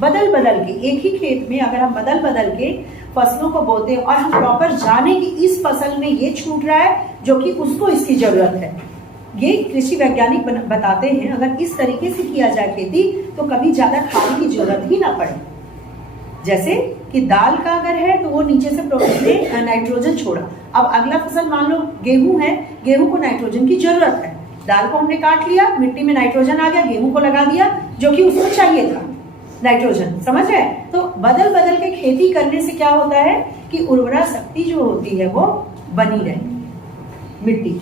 बदल बदल के एक ही खेत में अगर हम बदल बदल के फसलों को बोते हैं और हम प्रॉपर जाने कि इस फसल में ये छूट रहा है जो कि उसको इसकी जरूरत है, ये कृषि वैज्ञानिक बताते हैं। अगर इस तरीके से किया जाए खेती तो कभी ज्यादा खाद की जरूरत ही ना पड़े। जैसे कि दाल का अगर है तो वो नीचे से नाइट्रोजन छोड़ा, अब अगला फसल मान लो गेहूं है, गेहूं को नाइट्रोजन की जरूरत है, दाल को हमने काट लिया, मिट्टी में नाइट्रोजन आ गया, गेहूं को लगा दिया जो कि उसको चाहिए था नाइट्रोजन, समझ रहे? तो बदल बदल के खेती करने से क्या होता है कि उर्वरा शक्ति जो होती है वो बनी रहे मिट्टी।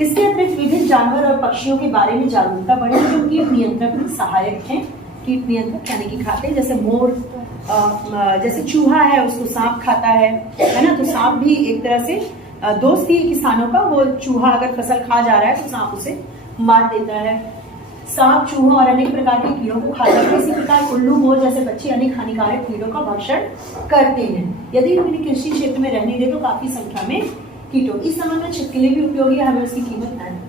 इसके अतिरिक्त विभिन्न जानवर और पक्षियों के बारे में जागरूकता बढ़े जो कीट नियंत्रण में सहायक हैं। कीट नियंत्रण यानी कि खाते हैं, जैसे मोर, जैसे चूहा है उसको सांप खाता है ना, तो सांप भी एक तरह से दोस्त ही किसानों का। वो चूहा अगर फसल खा जा रहा है तो सांप उसे मार देता है। सांप, चूहों और अनेक प्रकार के कीड़ों को खा जाते हैं। इसी प्रकार उल्लू, मोर जैसे पक्षी अनेक हानिकारक कीड़ों का भक्षण करते हैं। यदि हम इन्हें कृषि क्षेत्र में रहने दें तो काफी संख्या में कीटों, इस समय में छिपकली भी उपयोगी है, हमें उसकी कीमत है।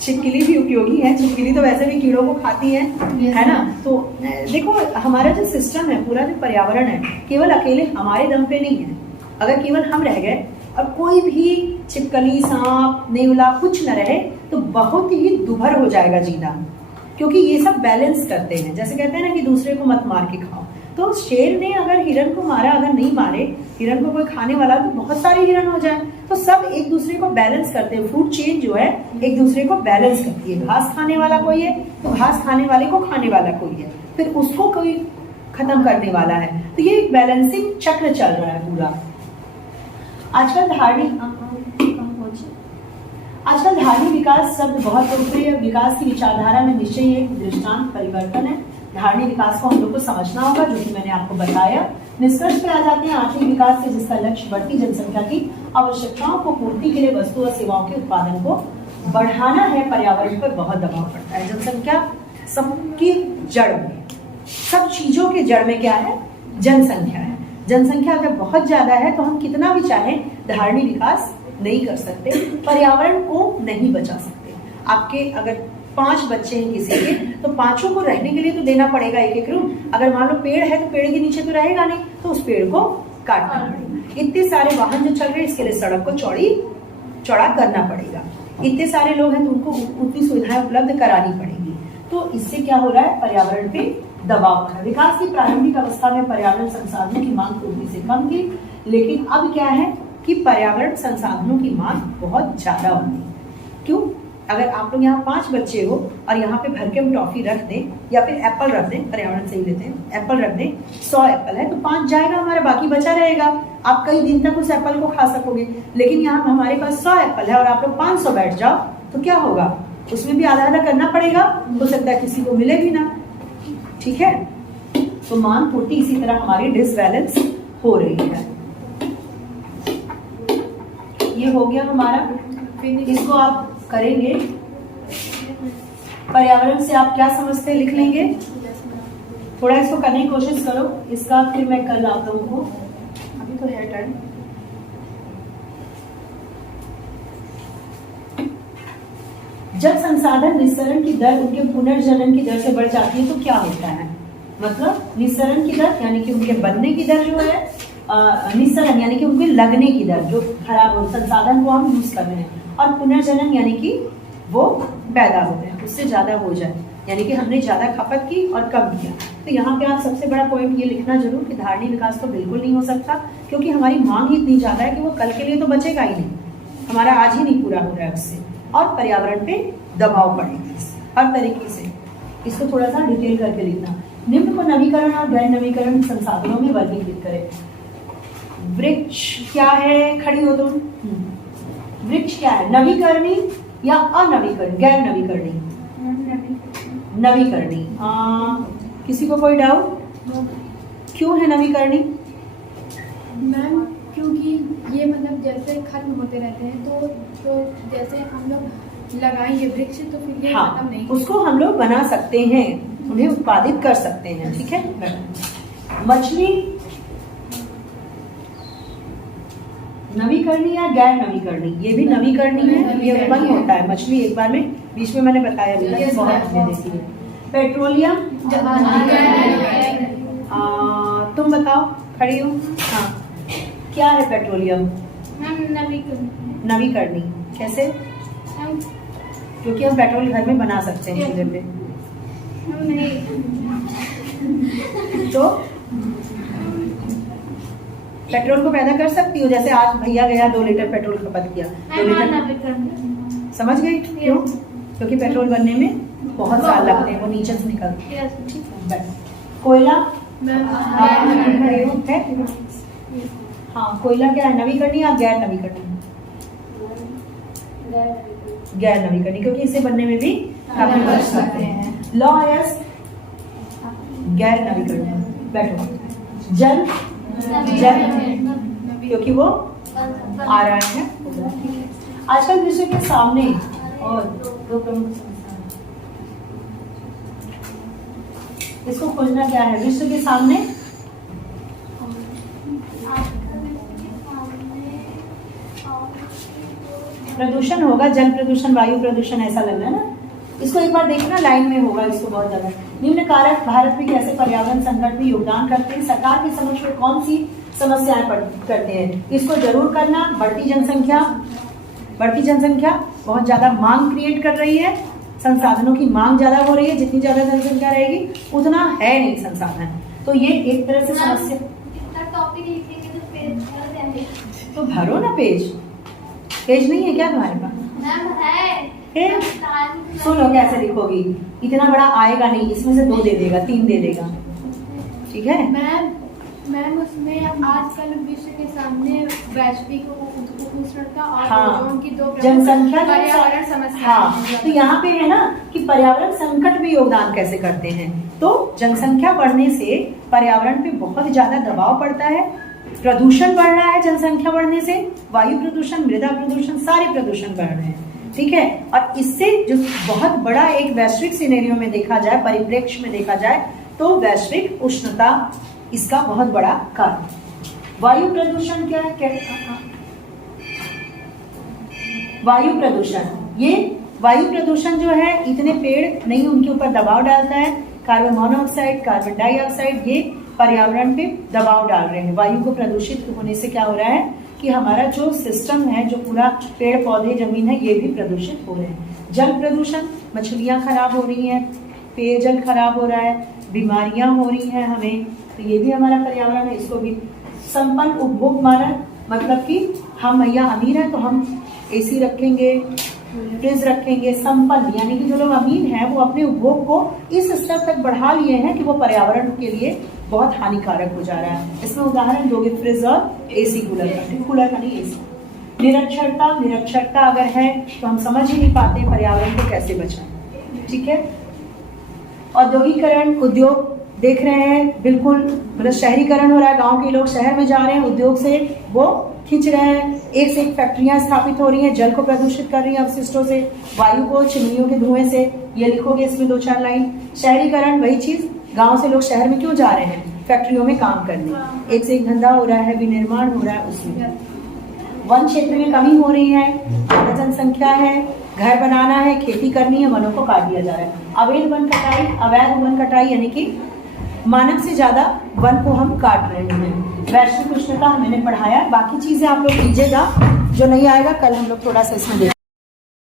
छिपकली भी उपयोगी है, छिपकली तो वैसे भी कीड़ों को खाती है ना। तो देखो हमारा जो सिस्टम है, पूरा जो पर्यावरण है, केवल अकेले हमारे दम पे नहीं है। अगर केवल हम रह गए और कोई भी छिपकली, सांप, नेवला कुछ न रहे तो बहुत ही दुभर हो जाएगा जीना, क्योंकि ये सब बैलेंस करते हैं। जैसे कहते हैं ना कि दूसरे को मत मार के खाओ, तो शेर ने अगर हिरन को मारा, अगर नहीं मारे हिरन को कोई खाने वाला तो बहुत सारे हिरन हो जाए। तो सब एक दूसरे को बैलेंस करते हैं। फूड चेन जो है एक दूसरे को बैलेंस करती है। घास खाने वाला कोई है तो घास खाने वाले को खाने वाला कोई है, फिर उसको कोई खत्म करने वाला है। तो ये एक बैलेंसिंग चक्र चल रहा है पूरा। आजकल धार्मिक विकास शब्द बहुत लोकप्रिय है। विकास की विचारधारा में निश्चय एक दृष्टांत परिवर्तन है। धार्मिक विकास को हम लोग को समझना होगा, जो कि मैंने आपको बताया। निष्कर्ष पे आ जाते हैं आर्थिक विकास से, जिसका लक्ष्य बढ़ती जनसंख्या की आवश्यकताओं को पूर्ति के लिए वस्तु और सेवाओं के उत्पादन को बढ़ाना है। पर्यावरण पर बहुत दबाव पड़ता है। जनसंख्या सबकी जड़ में, सब चीजों के जड़ में क्या है? जनसंख्या है। जनसंख्या अगर बहुत ज्यादा है तो हम कितना भी चाहें धार्मिक विकास नहीं कर सकते, पर्यावरण को नहीं बचा सकते। आपके अगर 5 बच्चे हैं किसी के, तो 5 को रहने के लिए तो देना पड़ेगा एक रूम। अगर मान लो पेड़ है तो पेड़ के नीचे तो रहेगा नहीं, तो उस पेड़ को काटना पड़ेगा। इतने सारे वाहन जो चल रहे हैं, इसके लिए सड़क को चौड़ा करना पड़ेगा। इतने सारे लोग हैं तो उनको उतनी सुविधाएं उपलब्ध करानी पड़ेगी। तो इससे क्या हो रहा है? पर्यावरण पे दबाव पड़ रहा है। विकास की प्रारंभिक अवस्था में पर्यावरण संसाधनों की मांग पूर्ति से कम थी, लेकिन अब क्या है कि पर्यावरण संसाधनों की मांग बहुत ज्यादा होगी। क्यों? अगर आप लोग यहाँ 5 बच्चे हो और यहाँ पे भर के हम टॉफी रख दें या फिर एप्पल रख दें, पर्यावरण से ही लेते हैं, एप्पल रख दें, 100 एप्पल है तो 5 जाएगा हमारा, बाकी बचा रहेगा। आप कई दिन तक उस एप्पल को खा सकोगे। लेकिन यहाँ हमारे पास 100 एप्पल है और आप लोग 500 बैठ जाओ तो क्या होगा? उसमें भी आधा आधा करना पड़ेगा, हो सकता है किसी को मिले भी ना। ठीक है, तो मांग पूर्ति इसी तरह हमारी डिसबैलेंस हो रही है। ये हो गया हमारा। इसको आप करेंगे। पर्यावरण से आप क्या समझते हैं लिख लेंगे। थोड़ा इसको करने की कोशिश करो, इसका फिर मैं कल आप लोगों को, अभी तो है टाइम। जब संसाधन निस्सरण की दर उनके पुनर्जनन की दर से बढ़ जाती है तो क्या होता है? मतलब निस्सरण की दर यानी कि उनके बनने की दर जो है, निस्सरण यानी कि उनके लगने की दर, जो खराब हो संसाधन को हम यूज कर रहे हैं, और पुनर्जनन यानी कि वो पैदा हो गया, उससे ज्यादा हो जाए, यानी कि हमने ज्यादा खपत की और कम किया। तो यहाँ पे आप सबसे बड़ा पॉइंट ये लिखना जरूर कि धारणीय विकास तो बिल्कुल नहीं हो सकता, क्योंकि हमारी मांग ही इतनी ज्यादा है कि वो कल के लिए तो बचेगा ही नहीं, हमारा आज ही नहीं पूरा हो रहा है उससे। और पर्यावरण पे दबाव पड़ेगा हर तरीके से। इसको थोड़ा सा डिटेल करके लिखना। निम्न को नवीकरण और गैर नवीकरण संसाधनों में वर्गीकृत करें। वृक्ष क्या है? खड़ी हो तुम। वृक्ष क्या है? नवीकरणी या अनवीकरणी? गैर नवीकरणी? नवीकरणी। किसी को कोई डाउट? क्यों है नवीकरणी? मैम क्योंकि ये मतलब जैसे खत्म होते रहते हैं, तो जैसे हम लोग लगाएंगे वृक्ष तो फिर ये खत्म नहीं, उसको हम लोग बना सकते हैं, उन्हें उत्पादित कर सकते हैं। ठीक है। मछली नवीकरणी या गैर नवीकरणी? ये भी नवीकरणी है, ये उत्पन्न होता है। मछली एक बार में बीच में मैंने बताया बहुत देखी है। पेट्रोलियम, तुम बताओ, खड़ी हो। हाँ, क्या है पेट्रोलियम? नवीकरणीय। कैसे? क्योंकि हम पेट्रोल घर में बना सकते हैं चूल्हे पे। तो पेट्रोल को पैदा कर सकती हो, जैसे आज भैया गया 2 लीटर पेट्रोल खपत किया, 2 लीटर। समझ गई क्यों? क्योंकि पेट्रोल बनने में बहुत साल लगते हैं, वो नीचे से निकलते हैं। कोयला, हाँ, कोयला क्या है? नवीकरणीय या गैर नवीकरणीय? गैर नवीकरणीय, क्योंकि इसे बनने में भी काफी बच सकते हैं। लॉयस, गैर नवीकरणीय। बैठो। जल, क्योंकि वो आ रहा है। आजकल विश्व के सामने और 2 प्रमुख समस्याएं, इसको खोजना क्या है? विश्व के सामने प्रदूषण होगा, जल प्रदूषण, वायु प्रदूषण, ऐसा लग रहा है ना। इसको एक बार देखना, लाइन में होगा इसको बहुत ज्यादा। निम्न कारक भारत में कैसे पर्यावरण संकट में योगदान करते हैं? सरकार के समक्ष में कौन सी समस्याएं करते हैं? इसको जरूर करना। बढ़ती जनसंख्या बहुत ज्यादा मांग क्रिएट कर रही है, संसाधनों की मांग ज्यादा हो रही है। जितनी ज्यादा जनसंख्या रहेगी उतना है नहीं संसाधन, तो ये एक तरह से समस्या। तो भरो ना पेज नहीं है क्या तुम्हारे पास? सुनो कैसे लिखोगी, इतना बड़ा आएगा नहीं, इसमें से 2 दे देगा, 3 दे देगा, ठीक है? मैम उसमें आजकल विश्व के सामने वैश्विक उष्णता और हाँ, ओजोन की 2 जनसंख्या, पर्यावरण समस्या। हाँ, तो यहाँ पे है ना कि पर्यावरण संकट में योगदान कैसे करते हैं। तो जनसंख्या बढ़ने से पर्यावरण पे बहुत ज्यादा दबाव पड़ता है, प्रदूषण बढ़ रहा है जनसंख्या बढ़ने से, वायु प्रदूषण, मृदा प्रदूषण, सारे प्रदूषण बढ़ रहे हैं, ठीक है। और इससे जो बहुत बड़ा एक वैश्विक सिनेरियो में देखा जाए, परिप्रेक्ष्य में देखा जाए, तो वैश्विक उष्णता इसका बहुत बड़ा कारण। वायु प्रदूषण क्या है? वायु प्रदूषण, ये वायु प्रदूषण जो है, इतने पेड़ नहीं उनके ऊपर दबाव डालता है, कार्बन मोनोऑक्साइड, कार्बन डाइऑक्साइड, ये पर्यावरण पे दबाव डाल रहे हैं। वायु को प्रदूषित होने से क्या हो रहा है कि हमारा जो सिस्टम है, जो पूरा पेड़ पौधे जमीन है, ये भी प्रदूषित हो रहे हैं। जल प्रदूषण, मछलियां खराब हो रही हैं, पेयजल खराब हो रहा है, बीमारियां हो रही हैं हमें, तो ये भी हमारा पर्यावरण है, इसको भी। संपन्न उपभोग मानक, मतलब कि हम भैया अमीर हैं तो हम एसी रखेंगे, फ्रिज रखेंगे। संपन्न यानी कि जो लोग अमीर हैं वो अपने उपभोग को इस स्तर तक बढ़ा लिए हैं कि वो पर्यावरण के लिए बहुत हानिकारक हो जा रहा है। इसमें उदाहरण दोगे फ्रिज और एसी, कूलर का नहीं, एसी। निरक्षरता अगर है तो हम समझ ही नहीं पाते पर्यावरण को कैसे बचाएं, ठीक है। औद्योगिकरण, उद्योग देख रहे हैं, बिल्कुल मतलब शहरीकरण हो रहा है, गांव के लोग शहर में जा रहे हैं, उद्योग से वो खींच रहे हैं, एक से एक फैक्ट्रियां स्थापित हो रही हैं, जल को प्रदूषित कर रही हैं अवशिष्टों से, वायु को चिमनियों के धुएं से। ये लिखोगे इसमें 2-4 लाइन। शहरीकरण, वही चीज, गांव से लोग शहर में क्यों जा रहे हैं? फैक्ट्रियों में काम करने, एक से एक धंधा हो रहा है, विनिर्माण हो रहा है उसमें। वन क्षेत्र में कमी हो रही है, ज्यादा जनसंख्या है, घर बनाना है, खेती करनी है, वनों को काट दिया जा रहा है। अवैध वन कटाई यानी कि मानव से ज्यादा वन को हम काट रहे हैं। वैश्विक उष्णता मैंने पढ़ाया, बाकी चीजें आप लोग कीजिएगा, जो नहीं आएगा कल हम लोग थोड़ा सा इसमें देखेंगे।